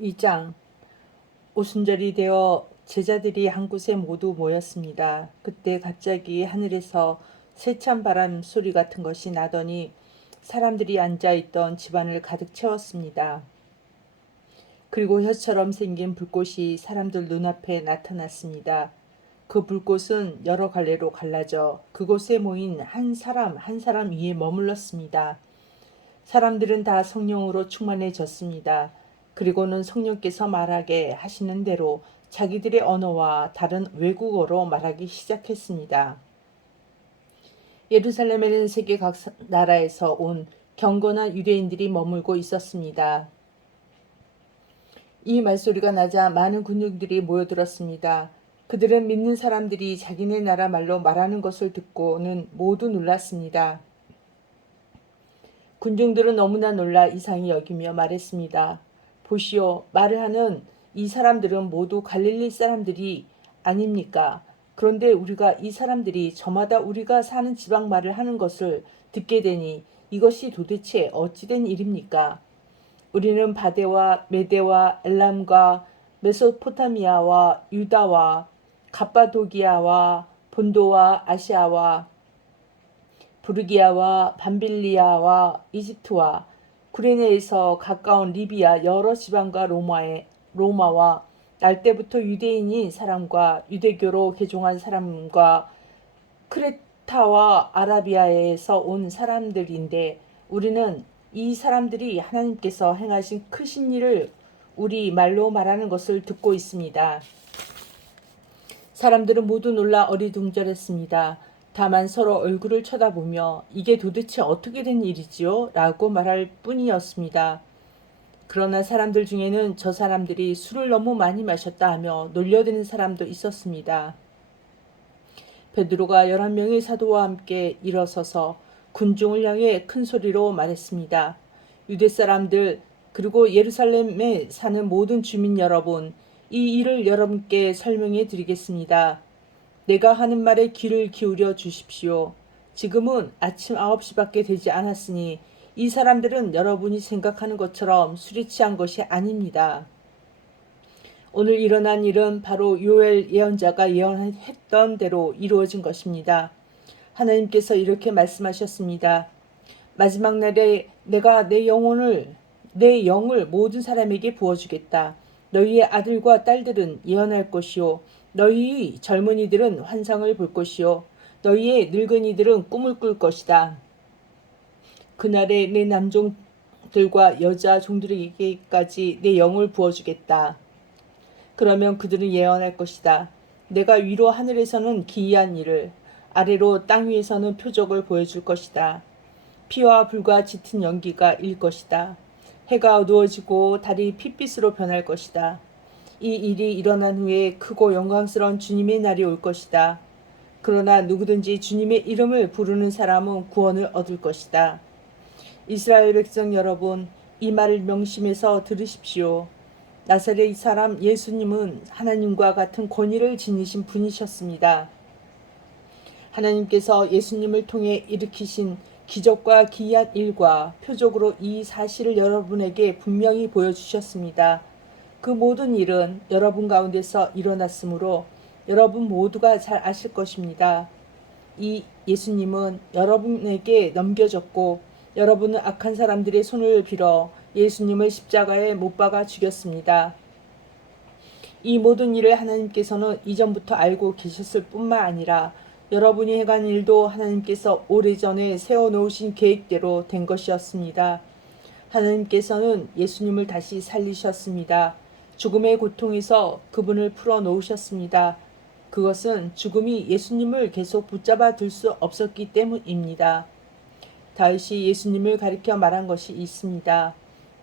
2장. 오순절이 되어 제자들이 한 곳에 모두 모였습니다. 그때 갑자기 하늘에서 세찬 바람 소리 같은 것이 나더니 사람들이 앉아있던 집안을 가득 채웠습니다. 그리고 혀처럼 생긴 불꽃이 사람들 눈앞에 나타났습니다. 그 불꽃은 여러 갈래로 갈라져 그곳에 모인 한 사람 한 사람 위에 머물렀습니다. 사람들은 다 성령으로 충만해졌습니다. 그리고는 성령께서 말하게 하시는 대로 자기들의 언어와 다른 외국어로 말하기 시작했습니다. 예루살렘에는 세계 각 나라에서 온 경건한 유대인들이 머물고 있었습니다. 이 말소리가 나자 많은 군중들이 모여들었습니다. 그들은 믿는 사람들이 자기네 나라 말로 말하는 것을 듣고는 모두 놀랐습니다. 군중들은 너무나 놀라 이상히 여기며 말했습니다. 보시오, 말을 하는 이 사람들은 모두 갈릴리 사람들이 아닙니까? 그런데 우리가 이 사람들이 저마다 우리가 사는 지방 말을 하는 것을 듣게 되니 이것이 도대체 어찌된 일입니까? 우리는 바데와 메데와 엘람과 메소포타미아와 유다와 갑바도기아와 본도와 아시아와 부르기아와 밤빌리아와 이집트와 구레네에서 가까운 리비아 여러 지방과 로마와 날 때부터 유대인인 사람과 유대교로 개종한 사람과 크레타와 아라비아에서 온 사람들인데 우리는 이 사람들이 하나님께서 행하신 크신 일을 우리 말로 말하는 것을 듣고 있습니다. 사람들은 모두 놀라 어리둥절했습니다. 다만 서로 얼굴을 쳐다보며 이게 도대체 어떻게 된 일이지요? 라고 말할 뿐이었습니다. 그러나 사람들 중에는 저 사람들이 술을 너무 많이 마셨다 하며 놀려대는 사람도 있었습니다. 베드로가 11명의 사도와 함께 일어서서 군중을 향해 큰 소리로 말했습니다. 유대 사람들 그리고 예루살렘에 사는 모든 주민 여러분, 이 일을 여러분께 설명해 드리겠습니다. 내가 하는 말에 귀를 기울여 주십시오. 지금은 아침 9시밖에 되지 않았으니 이 사람들은 여러분이 생각하는 것처럼 술에 취한 것이 아닙니다. 오늘 일어난 일은 바로 요엘 예언자가 예언했던 대로 이루어진 것입니다. 하나님께서 이렇게 말씀하셨습니다. 마지막 날에 내가 내 영을 모든 사람에게 부어주겠다. 너희의 아들과 딸들은 예언할 것이요 너희의 젊은이들은 환상을 볼 것이요 너희의 늙은이들은 꿈을 꿀 것이다. 그날에 내 남종들과 여자 종들에게까지 내 영을 부어주겠다. 그러면 그들은 예언할 것이다. 내가 위로 하늘에서는 기이한 일을 아래로 땅 위에서는 표적을 보여줄 것이다. 피와 불과 짙은 연기가 일 것이다. 해가 어두워지고 달이 핏빛으로 변할 것이다. 이 일이 일어난 후에 크고 영광스러운 주님의 날이 올 것이다. 그러나 누구든지 주님의 이름을 부르는 사람은 구원을 얻을 것이다. 이스라엘 백성 여러분, 이 말을 명심해서 들으십시오. 나사렛 사람 예수님은 하나님과 같은 권위를 지니신 분이셨습니다. 하나님께서 예수님을 통해 일으키신 기적과 기이한 일과 표적으로 이 사실을 여러분에게 분명히 보여주셨습니다. 그 모든 일은 여러분 가운데서 일어났으므로 여러분 모두가 잘 아실 것입니다. 이 예수님은 여러분에게 넘겨졌고 여러분은 악한 사람들의 손을 빌어 예수님을 십자가에 못 박아 죽였습니다. 이 모든 일을 하나님께서는 이전부터 알고 계셨을 뿐만 아니라 여러분이 해간 일도 하나님께서 오래전에 세워놓으신 계획대로 된 것이었습니다. 하나님께서는 예수님을 다시 살리셨습니다. 죽음의 고통에서 그분을 풀어놓으셨습니다. 그것은 죽음이 예수님을 계속 붙잡아 둘 수 없었기 때문입니다. 다윗이 예수님을 가리켜 말한 것이 있습니다.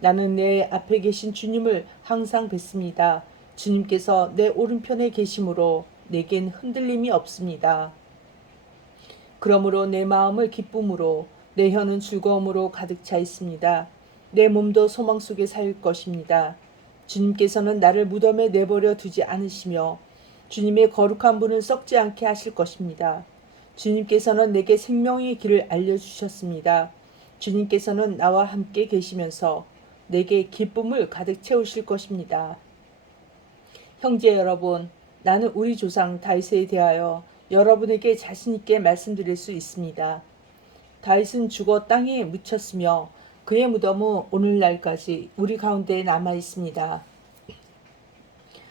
나는 내 앞에 계신 주님을 항상 뵙습니다. 주님께서 내 오른편에 계심으로 내겐 흔들림이 없습니다. 그러므로 내 마음을 기쁨으로 내 혀는 즐거움으로 가득 차 있습니다. 내 몸도 소망 속에 살 것입니다. 주님께서는 나를 무덤에 내버려 두지 않으시며 주님의 거룩한 분을 썩지 않게 하실 것입니다. 주님께서는 내게 생명의 길을 알려주셨습니다. 주님께서는 나와 함께 계시면서 내게 기쁨을 가득 채우실 것입니다. 형제 여러분, 나는 우리 조상 다윗에 대하여 여러분에게 자신 있게 말씀드릴 수 있습니다. 다윗은 죽어 땅에 묻혔으며 그의 무덤은 오늘날까지 우리 가운데 남아 있습니다.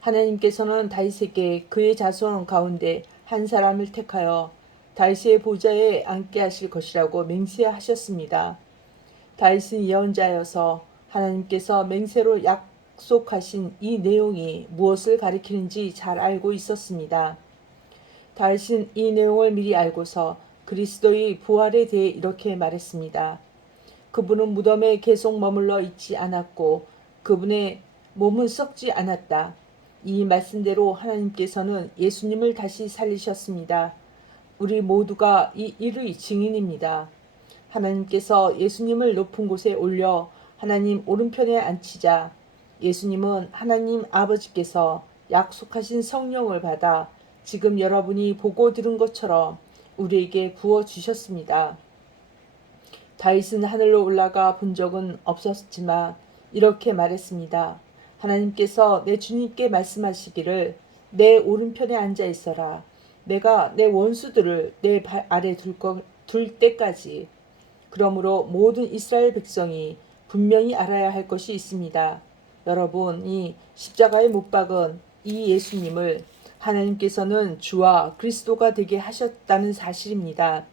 하나님께서는 다윗에게 그의 자손 가운데 한 사람을 택하여 다윗의 보좌에 앉게 하실 것이라고 맹세하셨습니다. 다윗은 예언자여서 하나님께서 맹세로 약속하신 이 내용이 무엇을 가리키는지 잘 알고 있었습니다. 다윗은 이 내용을 미리 알고서 그리스도의 부활에 대해 이렇게 말했습니다. 그분은 무덤에 계속 머물러 있지 않았고 그분의 몸은 썩지 않았다. 이 말씀대로 하나님께서는 예수님을 다시 살리셨습니다. 우리 모두가 이 일의 증인입니다. 하나님께서 예수님을 높은 곳에 올려 하나님 오른편에 앉히자 예수님은 하나님 아버지께서 약속하신 성령을 받아 지금 여러분이 보고 들은 것처럼 우리에게 부어주셨습니다. 다윗은 하늘로 올라가 본 적은 없었지만 이렇게 말했습니다. 하나님께서 내 주님께 말씀하시기를 내 오른편에 앉아 있어라. 내가 내 원수들을 내 발 아래 둘 때까지. 그러므로 모든 이스라엘 백성이 분명히 알아야 할 것이 있습니다. 여러분이 십자가에 못 박은 이 예수님을 하나님께서는 주와 그리스도가 되게 하셨다는 사실입니다.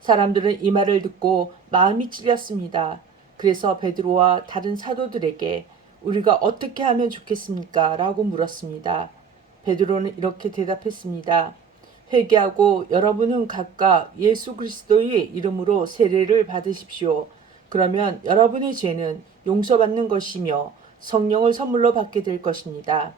사람들은 이 말을 듣고 마음이 찔렸습니다. 그래서 베드로와 다른 사도들에게 우리가 어떻게 하면 좋겠습니까? 라고 물었습니다. 베드로는 이렇게 대답했습니다. 회개하고 여러분은 각각 예수 그리스도의 이름으로 세례를 받으십시오. 그러면 여러분의 죄는 용서받는 것이며 성령을 선물로 받게 될 것입니다.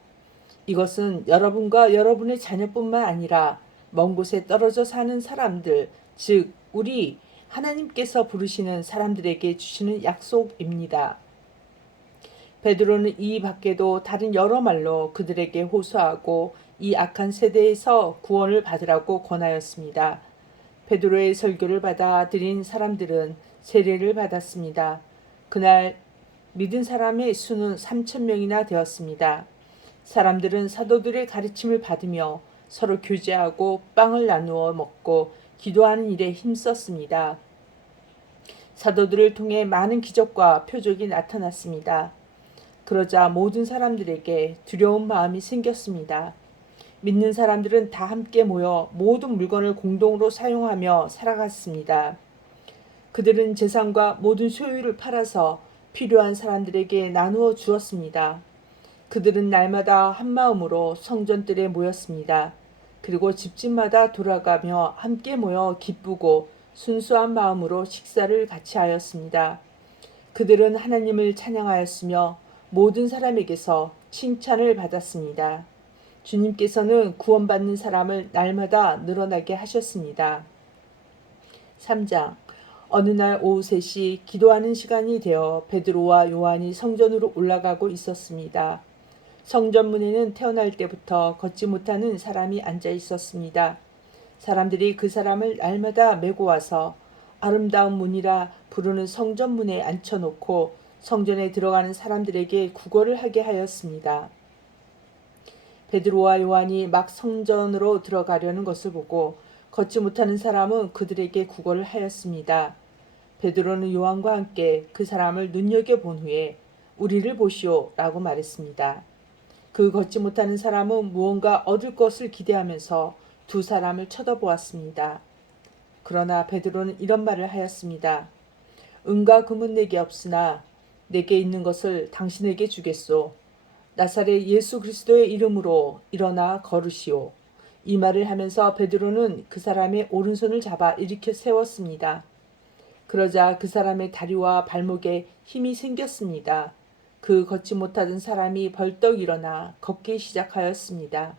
이것은 여러분과 여러분의 자녀뿐만 아니라 먼 곳에 떨어져 사는 사람들, 즉 우리 하나님께서 부르시는 사람들에게 주시는 약속입니다. 베드로는 이 밖에도 다른 여러 말로 그들에게 호소하고 이 악한 세대에서 구원을 받으라고 권하였습니다. 베드로의 설교를 받아들인 사람들은 세례를 받았습니다. 그날 믿은 사람의 수는 3,000명이나 되었습니다. 사람들은 사도들의 가르침을 받으며 서로 교제하고 빵을 나누어 먹고 기도하는 일에 힘썼습니다. 사도들을 통해 많은 기적과 표적이 나타났습니다. 그러자 모든 사람들에게 두려운 마음이 생겼습니다. 믿는 사람들은 다 함께 모여 모든 물건을 공동으로 사용하며 살아갔습니다. 그들은 재산과 모든 소유를 팔아서 필요한 사람들에게 나누어 주었습니다. 그들은 날마다 한 마음으로 성전들에 모였습니다. 그리고 집집마다 돌아가며 함께 모여 기쁘고 순수한 마음으로 식사를 같이 하였습니다. 그들은 하나님을 찬양하였으며 모든 사람에게서 칭찬을 받았습니다. 주님께서는 구원받는 사람을 날마다 늘어나게 하셨습니다. 3장 어느 날 오후 3시 기도하는 시간이 되어 베드로와 요한이 성전으로 올라가고 있었습니다. 성전 문에는 태어날 때부터 걷지 못하는 사람이 앉아 있었습니다. 사람들이 그 사람을 날마다 메고 와서 아름다운 문이라 부르는 성전 문에 앉혀놓고 성전에 들어가는 사람들에게 구걸을 하게 하였습니다. 베드로와 요한이 막 성전으로 들어가려는 것을 보고 걷지 못하는 사람은 그들에게 구걸을 하였습니다. 베드로는 요한과 함께 그 사람을 눈여겨본 후에 우리를 보시오 라고 말했습니다. 그 걷지 못하는 사람은 무언가 얻을 것을 기대하면서 두 사람을 쳐다보았습니다. 그러나 베드로는 이런 말을 하였습니다. 은과 금은 내게 없으나 내게 있는 것을 당신에게 주겠소. 나사렛 예수 그리스도의 이름으로 일어나 걸으시오. 이 말을 하면서 베드로는 그 사람의 오른손을 잡아 일으켜 세웠습니다. 그러자 그 사람의 다리와 발목에 힘이 생겼습니다. 그 걷지 못하던 사람이 벌떡 일어나 걷기 시작하였습니다.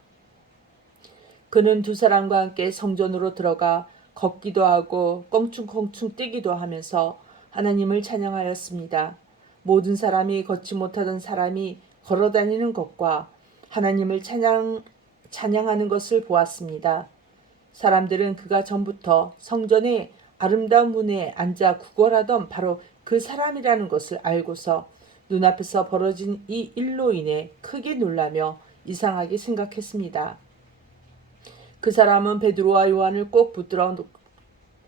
그는 두 사람과 함께 성전으로 들어가 걷기도 하고 껑충껑충 뛰기도 하면서 하나님을 찬양하였습니다. 모든 사람이 걷지 못하던 사람이 걸어다니는 것과 하나님을 찬양하는 것을 보았습니다. 사람들은 그가 전부터 성전의 아름다운 문에 앉아 구걸하던 바로 그 사람이라는 것을 알고서 눈앞에서 벌어진 이 일로 인해 크게 놀라며 이상하게 생각했습니다. 그 사람은 베드로와 요한을 꼭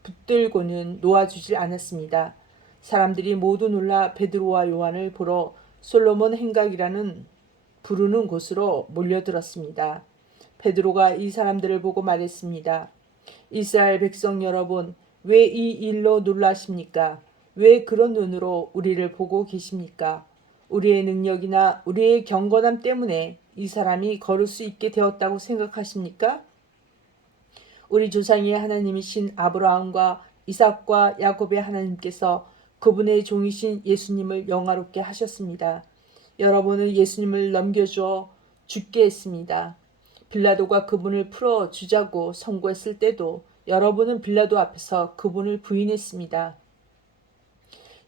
붙들고는 놓아주질 않았습니다. 사람들이 모두 놀라 베드로와 요한을 보러 솔로몬 행각이라는 부르는 곳으로 몰려들었습니다. 베드로가 이 사람들을 보고 말했습니다. 이스라엘 백성 여러분, 왜 이 일로 놀라십니까? 왜 그런 눈으로 우리를 보고 계십니까? 우리의 능력이나 우리의 경건함 때문에 이 사람이 걸을 수 있게 되었다고 생각하십니까? 우리 조상의 하나님이신 아브라함과 이삭과 야곱의 하나님께서 그분의 종이신 예수님을 영화롭게 하셨습니다. 여러분은 예수님을 넘겨주어 죽게 했습니다. 빌라도가 그분을 풀어 주자고 선고했을 때도 여러분은 빌라도 앞에서 그분을 부인했습니다.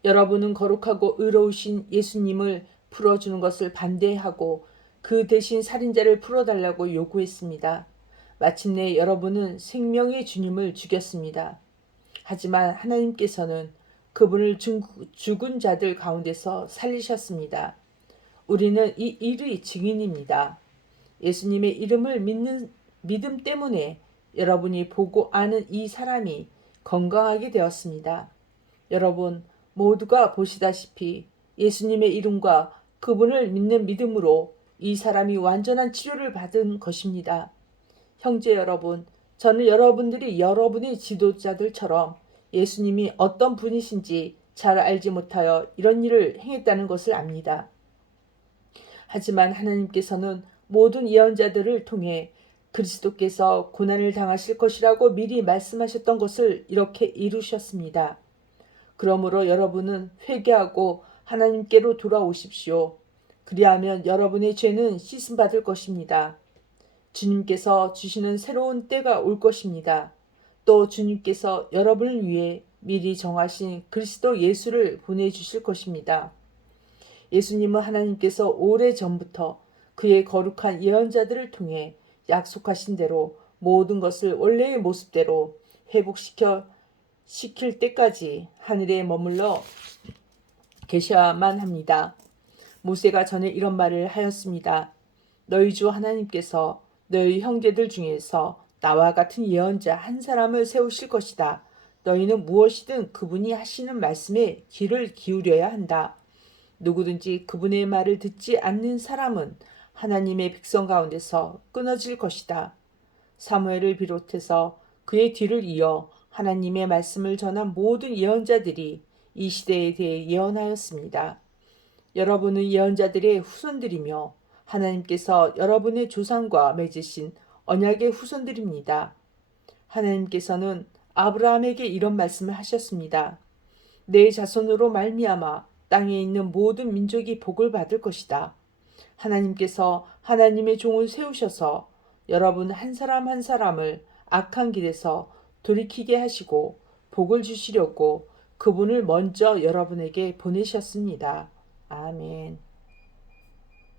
여러분은 거룩하고 의로우신 예수님을 풀어주는 것을 반대하고 그 대신 살인자를 풀어달라고 요구했습니다. 마침내 여러분은 생명의 주님을 죽였습니다. 하지만 하나님께서는 그분을 죽은 자들 가운데서 살리셨습니다. 우리는 이 일의 증인입니다. 예수님의 이름을 믿는 믿음 때문에 여러분이 보고 아는 이 사람이 건강하게 되었습니다. 여러분 모두가 보시다시피 예수님의 이름과 그분을 믿는 믿음으로 이 사람이 완전한 치료를 받은 것입니다. 형제 여러분, 저는 여러분들이 여러분의 지도자들처럼 예수님이 어떤 분이신지 잘 알지 못하여 이런 일을 행했다는 것을 압니다. 하지만 하나님께서는 모든 예언자들을 통해 그리스도께서 고난을 당하실 것이라고 미리 말씀하셨던 것을 이렇게 이루셨습니다. 그러므로 여러분은 회개하고 하나님께로 돌아오십시오. 그리하면 여러분의 죄는 씻음받을 것입니다. 주님께서 주시는 새로운 때가 올 것입니다. 또 주님께서 여러분을 위해 미리 정하신 그리스도 예수를 보내주실 것입니다. 예수님은 하나님께서 오래전부터 그의 거룩한 예언자들을 통해 약속하신 대로 모든 것을 원래의 모습대로 시킬 때까지 하늘에 머물러 계셔야만 합니다. 모세가 전에 이런 말을 하였습니다. 너희 주 하나님께서 너희 형제들 중에서 나와 같은 예언자 한 사람을 세우실 것이다. 너희는 무엇이든 그분이 하시는 말씀에 귀를 기울여야 한다. 누구든지 그분의 말을 듣지 않는 사람은 하나님의 백성 가운데서 끊어질 것이다. 사무엘을 비롯해서 그의 뒤를 이어 하나님의 말씀을 전한 모든 예언자들이 이 시대에 대해 예언하였습니다. 여러분은 예언자들의 후손들이며 하나님께서 여러분의 조상과 맺으신 언약의 후손들입니다. 하나님께서는 아브라함에게 이런 말씀을 하셨습니다. 내 자손으로 말미암아 땅에 있는 모든 민족이 복을 받을 것이다. 하나님께서 하나님의 종을 세우셔서 여러분 한 사람 한 사람을 악한 길에서 돌이키게 하시고 복을 주시려고 그분을 먼저 여러분에게 보내셨습니다. 아멘.